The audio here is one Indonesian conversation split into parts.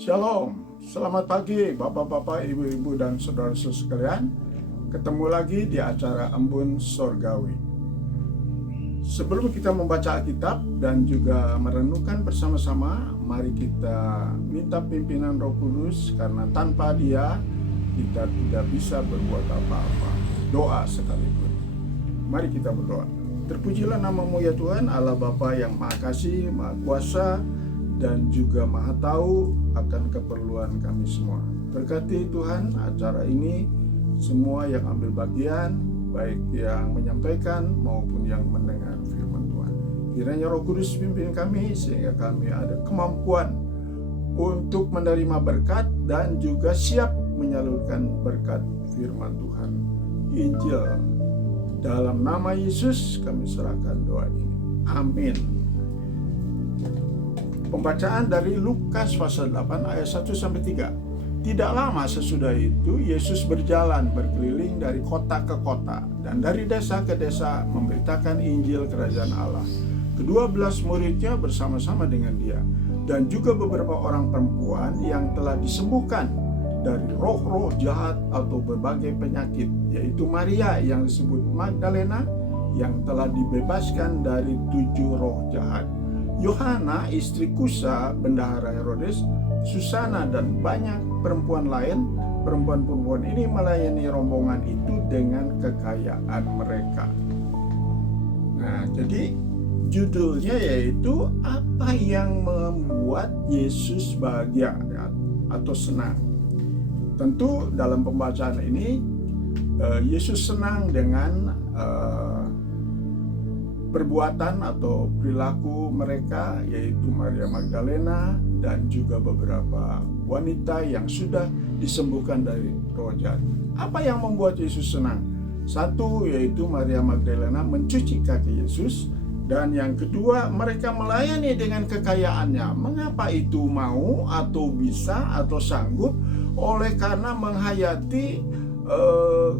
Shalom, selamat pagi Bapak-Bapak, Ibu-Ibu, dan Saudara-saudara sekalian. Ketemu lagi di acara Embun Sorgawi. Sebelum kita membaca Alkitab dan juga merenungkan bersama-sama, mari kita minta pimpinan Roh Kudus, karena tanpa Dia kita tidak bisa berbuat apa-apa. Doa sekalipun. Mari kita berdoa. Terpujilah nama-Mu ya Tuhan, Allah Bapa yang Maha Kasih, Maha Kuasa, dan juga Maha Tahu akan keperluan kami semua. Berkati Tuhan acara ini, semua yang ambil bagian, baik yang menyampaikan maupun yang mendengar firman Tuhan. Kiranya Roh Kudus pimpin kami sehingga kami ada kemampuan untuk menerima berkat dan juga siap menyalurkan berkat firman Tuhan. Injil. Dalam nama Yesus kami serahkan doa ini. Amin. Pembacaan dari Lukas pasal 8 ayat 1-3. Tidak lama sesudah itu Yesus berjalan berkeliling dari kota ke kota dan dari desa ke desa memberitakan Injil Kerajaan Allah. Ke-12 muridnya bersama-sama dengan dia dan juga beberapa orang perempuan yang telah disembuhkan dari roh-roh jahat atau berbagai penyakit, yaitu Maria yang disebut Magdalena yang telah dibebaskan dari 7 roh jahat, Yohana istri Kusa bendahara Herodes, Susana, dan banyak perempuan lain. Perempuan-perempuan ini melayani rombongan itu dengan kekayaan mereka. Nah, jadi judulnya yaitu apa yang membuat Yesus bahagia atau senang. Tentu dalam pembacaan ini Yesus senang dengan perbuatan atau perilaku mereka, yaitu Maria Magdalena dan juga beberapa wanita yang sudah disembuhkan dari roh jahat. Apa yang membuat Yesus senang? Satu, yaitu Maria Magdalena mencuci kaki Yesus, dan yang kedua, mereka melayani dengan kekayaannya. Mengapa itu mau atau bisa atau sanggup? Oleh karena menghayati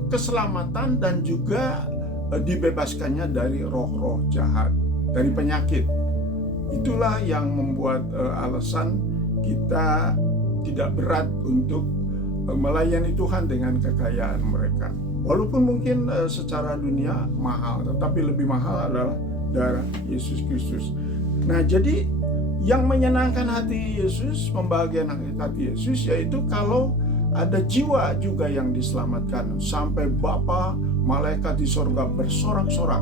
keselamatan dan juga dibebaskannya dari roh-roh jahat, dari penyakit. Itulah yang membuat alasan kita tidak berat untuk melayani Tuhan dengan kekayaan mereka. Walaupun mungkin secara dunia mahal, tetapi lebih mahal adalah darah Yesus Kristus. Nah, jadi yang menyenangkan hati Yesus, membahagiakan hati Yesus, yaitu kalau ada jiwa juga yang diselamatkan, sampai Bapa malaikat di sorga bersorak-sorak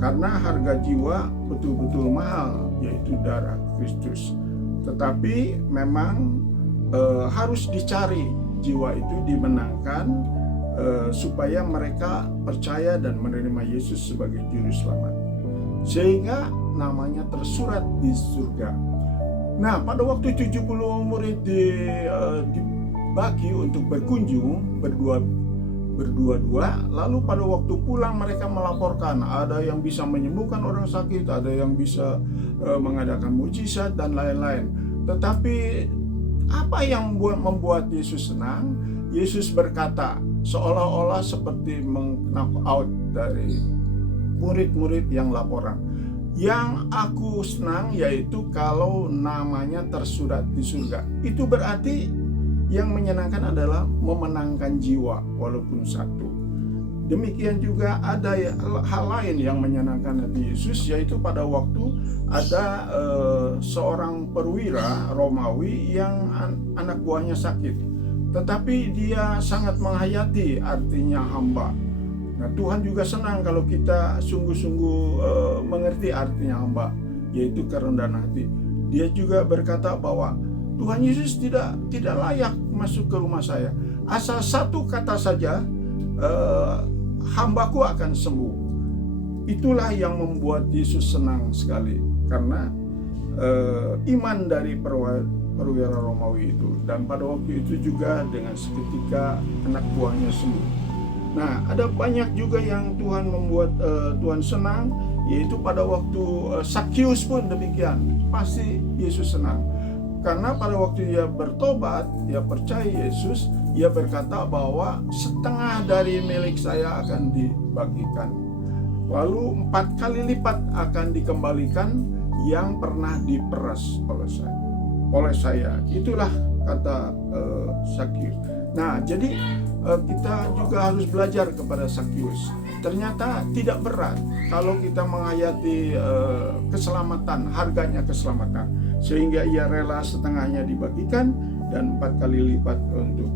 karena harga jiwa betul-betul mahal, yaitu darah Kristus. Tetapi memang harus dicari jiwa itu, dimenangkan supaya mereka percaya dan menerima Yesus sebagai juru selamat, sehingga namanya tersurat di surga. Nah, pada waktu 70 murid dibagi untuk berkunjung berdua-dua, lalu pada waktu pulang mereka melaporkan ada yang bisa menyembuhkan orang sakit, ada yang bisa mengadakan mujizat dan lain-lain. Tetapi apa yang membuat Yesus senang? Yesus berkata, seolah-olah seperti meng-knock out dari murid-murid yang laporan. Yang aku senang yaitu kalau namanya tersurat di surga. Itu berarti yang menyenangkan adalah memenangkan jiwa walaupun satu. Demikian juga ada hal lain yang menyenangkan hati Yesus, yaitu pada waktu ada seorang perwira Romawi yang anak buahnya sakit, tetapi dia sangat menghayati artinya hamba. Nah, Tuhan juga senang kalau kita sungguh-sungguh mengerti artinya hamba, yaitu kerendahan hati. Dia juga berkata bahwa Tuhan Yesus tidak layak masuk ke rumah saya. Asal satu kata saja, hambaku akan sembuh. Itulah yang membuat Yesus senang sekali, karena iman dari perwira Romawi itu. Dan pada waktu itu juga dengan seketika anak buahnya sembuh. Nah, ada banyak juga yang Tuhan membuat Tuhan senang, yaitu pada waktu Sakius pun demikian. Pasti Yesus senang. Karena pada waktu dia bertobat, dia percaya Yesus, dia berkata bahwa setengah dari milik saya akan dibagikan. Lalu 4 kali lipat akan dikembalikan yang pernah diperas oleh saya. oleh saya. Itulah kata Sakyus. Nah, jadi kita juga harus belajar kepada Sakyus. Ternyata tidak berat kalau kita menghayati keselamatan, harganya keselamatan, sehingga ia rela setengahnya dibagikan dan 4 kali lipat untuk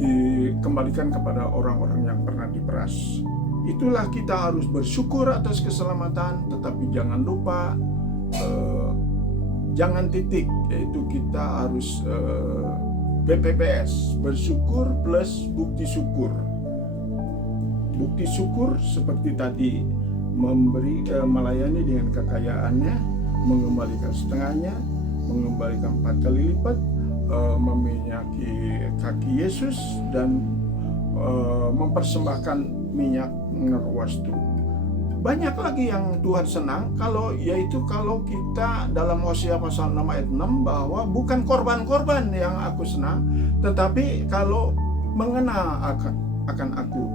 dikembalikan kepada orang-orang yang pernah diperas. Itulah kita harus bersyukur atas keselamatan, tetapi jangan lupa jangan titik, yaitu kita harus BPPS, bersyukur plus bukti syukur. Bukti syukur seperti tadi, memberi melayani dengan kekayaannya, mengembalikan setengahnya, mengembalikan 4 kali lipat, meminyaki kaki Yesus, dan mempersembahkan minyak narwastu. Banyak lagi yang Tuhan senang, yaitu kalau kita dalam Hosea pasal 6 ayat 6, bahwa bukan korban-korban yang aku senang, tetapi kalau mengenal akan aku.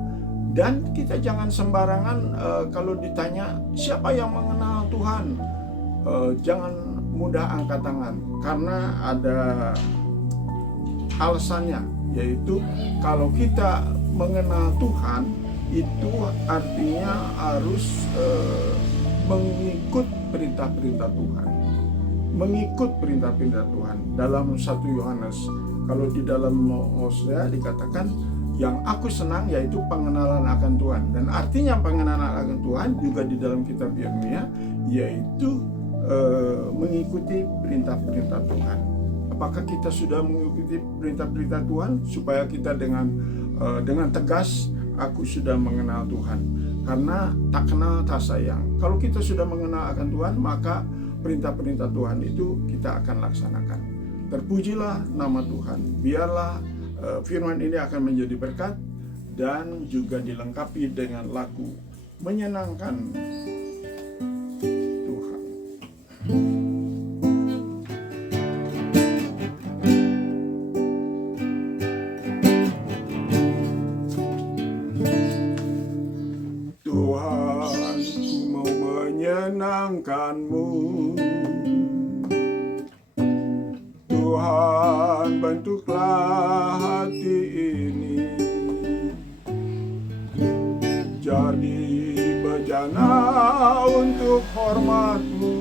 Dan kita jangan sembarangan kalau ditanya siapa yang mengenal Tuhan, jangan mudah angkat tangan, karena ada alasannya, yaitu kalau kita mengenal Tuhan, itu artinya harus mengikut perintah-perintah Tuhan. Mengikut perintah-perintah Tuhan. Dalam 1 Yohanes, kalau di dalam Hosea dikatakan, yang aku senang yaitu pengenalan akan Tuhan. Dan artinya pengenalan akan Tuhan juga di dalam kitab Yeremia, yaitu mengikuti perintah-perintah Tuhan. Apakah kita sudah mengikuti perintah-perintah Tuhan, supaya kita dengan tegas, aku sudah mengenal Tuhan, karena tak kenal tak sayang. Kalau kita sudah mengenal akan Tuhan, maka perintah-perintah Tuhan itu kita akan laksanakan. Terpujilah nama Tuhan. Biarlah firman ini akan menjadi berkat dan juga dilengkapi dengan lagu menyenangkan Tuhan. Tuhan, ku mau menyenangkan-Mu. Tuhan, bentuklah hati ini jadi bejana untuk hormat-Mu,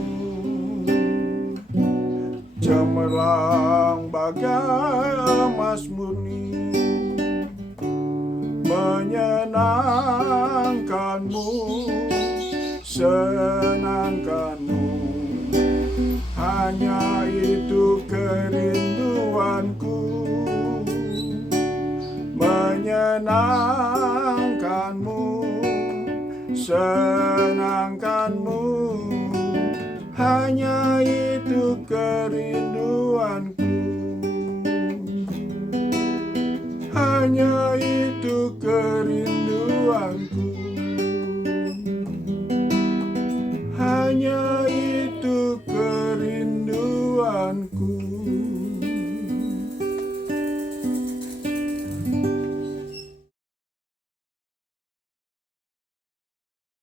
cemerlang bagai emas murni, menyenangkan-Mu, senangkan-Mu. Hanya itu kerinduanku, menyenangkan-Mu, senangkan-Mu. Hanya itu kerinduanku, hanya itu kerinduanku, hanya itu kerinduanku.